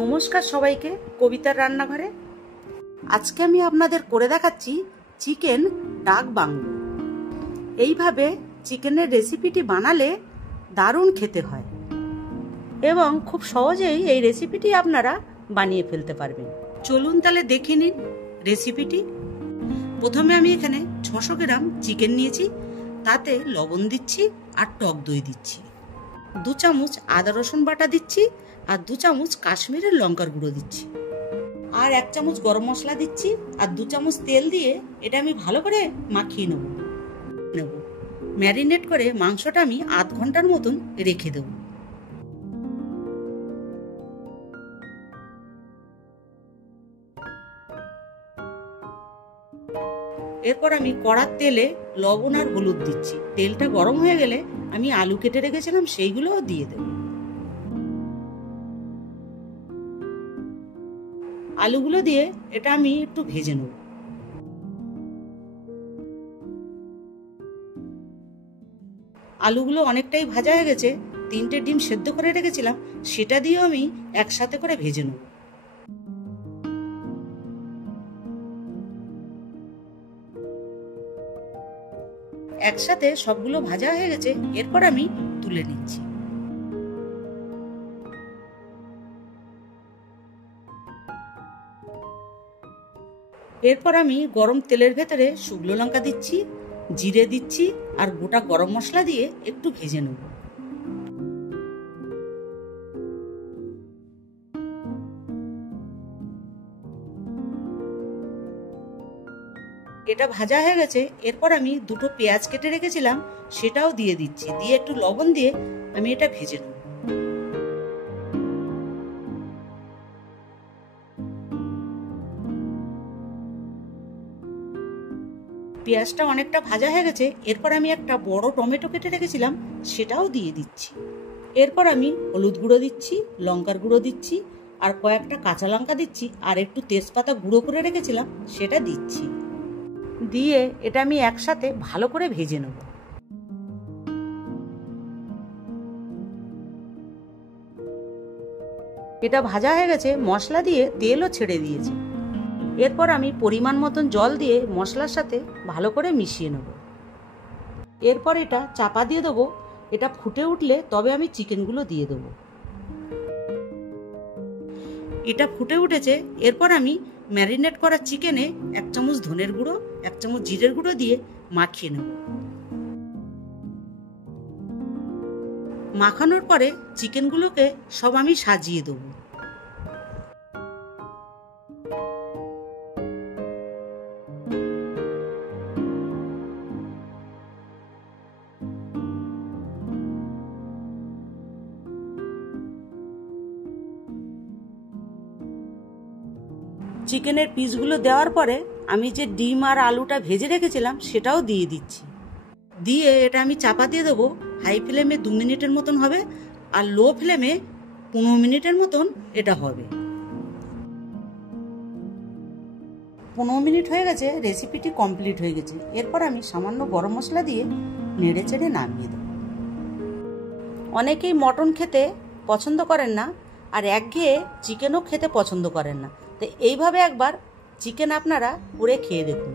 নমস্কার সবাইকে কবিতার রান্নাঘরে। আজকে আমি আপনাদের করে দেখাচ্ছি চিকেন ডাক বাংলো। এইভাবে চিকেনের রেসিপিটি বানালে দারুণ খেতে হয় এবং খুব সহজেই এই রেসিপিটি আপনারা বানিয়ে ফেলতে পারবেন। চলুন তাহলে দেখে নিন রেসিপিটি। প্রথমে আমি এখানে 600 গ্রাম চিকেন নিয়েছি, তাতে লবণ দিচ্ছি আর টক দই দিচ্ছি, 2 চামচ আদা রসুন বাটা দিচ্ছি আর 2 চামচ কাশ্মীরের লঙ্কার গুঁড়ো দিচ্ছি আর 1 চামচ গরম মশলা দিচ্ছি আর 2 চামচ তেল দিয়ে এটা আমি ভালো করে মাখিয়ে নেব। ম্যারিনেট করে মাংসটা আমি আধ ঘন্টার মতন রেখে দেব। এরপর আমি কড়ার তেলে লবণ আর হলুদ দিচ্ছি। তেলটা গরম হয়ে গেলে আমি আলু কেটে রেখেছিলাম সেইগুলোও দিয়ে দেব। আলুগুলো দিয়ে এটা আমি একটু ভেজে নেব। আলুগুলো অনেকটাই ভাজা হয়ে গেছে। 3টে ডিম সেদ্ধ করে রেখেছিলাম, সেটা দিয়েও আমি একসাথে করে ভেজে নেব। একসাথে সবগুলো ভাজা হয়ে গেছে, এরপর আমি তুলে নিচ্ছি। এরপর আমি গরম তেলের ভেতরে শুকনো লঙ্কা দিচ্ছি, জিরে দিচ্ছি আর গোটা গরম মশলা দিয়ে একটু ভেজে নেব। এটা ভাজা হয়ে গেছে। এরপর আমি 2টো পেঁয়াজ কেটে রেখেছিলাম, সেটাও দিয়ে দিচ্ছি, দিয়ে একটু লবণ দিয়ে আমি এটা ভেজে নেব। পেঁয়াজটা অনেকটা ভাজা হয়ে গেছে। এরপর আমি একটা বড় টমেটো কেটে রেখেছিলাম, সেটাও দিয়ে দিচ্ছি। এরপর আমি হলুদ গুঁড়ো দিচ্ছি, লঙ্কার গুঁড়ো দিচ্ছি আর কয়েকটা কাঁচা লঙ্কা দিচ্ছি আর একটু তেজপাতা গুঁড়ো করে রেখেছিলাম, সেটা দিচ্ছি। দিয়ে এটা আমি একসাথে ভালো করে ভেজে নেব। এটা ভাজা হয়ে গেছে, মশলা দিয়ে তেলও ছেড়ে দিয়েছে। এরপর আমি পরিমাণ মতন জল দিয়ে মশলার সাথে ভালো করে মিশিয়ে নেব। এরপর এটা চাপা দিয়ে দেবো। এটা ফুটে উঠলে তবে আমি চিকেনগুলো দিয়ে দেবো। এটা ফুটে উঠেছে। এরপর আমি ম্যারিনেট করা চিকেনে 1 চামচ ধনের গুঁড়ো, 1 চামচ জিরের গুঁড়ো দিয়ে মাখিয়ে নেব। মাখানোর পরে চিকেনগুলোকে সব আমি সাজিয়ে দেবো। চিকেনের পিসগুলো দেওয়ার পরে আমি যে ডিম আর আলুটা ভেজে রেখেছিলাম সেটাও দিয়ে দিচ্ছি। দিয়ে এটা আমি চাপা দিয়ে দেবো। হাই ফ্লেমে 2 মিনিটের মতন হবে আর লো ফ্লেমে 15 মিনিটের মতন এটা হবে। 15 মিনিট হয়ে গেছে, রেসিপিটি কমপ্লিট হয়ে গেছে। এরপর আমি সামান্য গরম মশলা দিয়ে নেড়ে চেড়ে নামিয়ে দেবো। অনেকেই মটন খেতে পছন্দ করেন না আর একঘেয়ে চিকেনও খেতে পছন্দ করেন না, তো এইভাবে একবার চিকেন আপনারা করে খেয়ে দেখুন,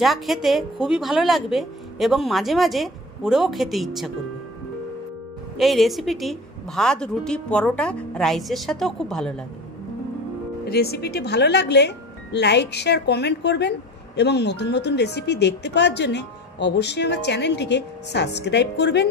যা খেতে খুবই ভালো লাগবে এবং মাঝে মাঝে করেও খেতে ইচ্ছা করবে। এই রেসিপিটি ভাত, রুটি, পরোটা, রাইসের সাথেও খুব ভালো লাগে। রেসিপিটি ভালো লাগলে লাইক, শেয়ার, কমেন্ট করবেন এবং নতুন নতুন রেসিপি দেখতে পাওয়ার জন্য অবশ্যই আমার চ্যানেলটিকে সাবস্ক্রাইব করবেন।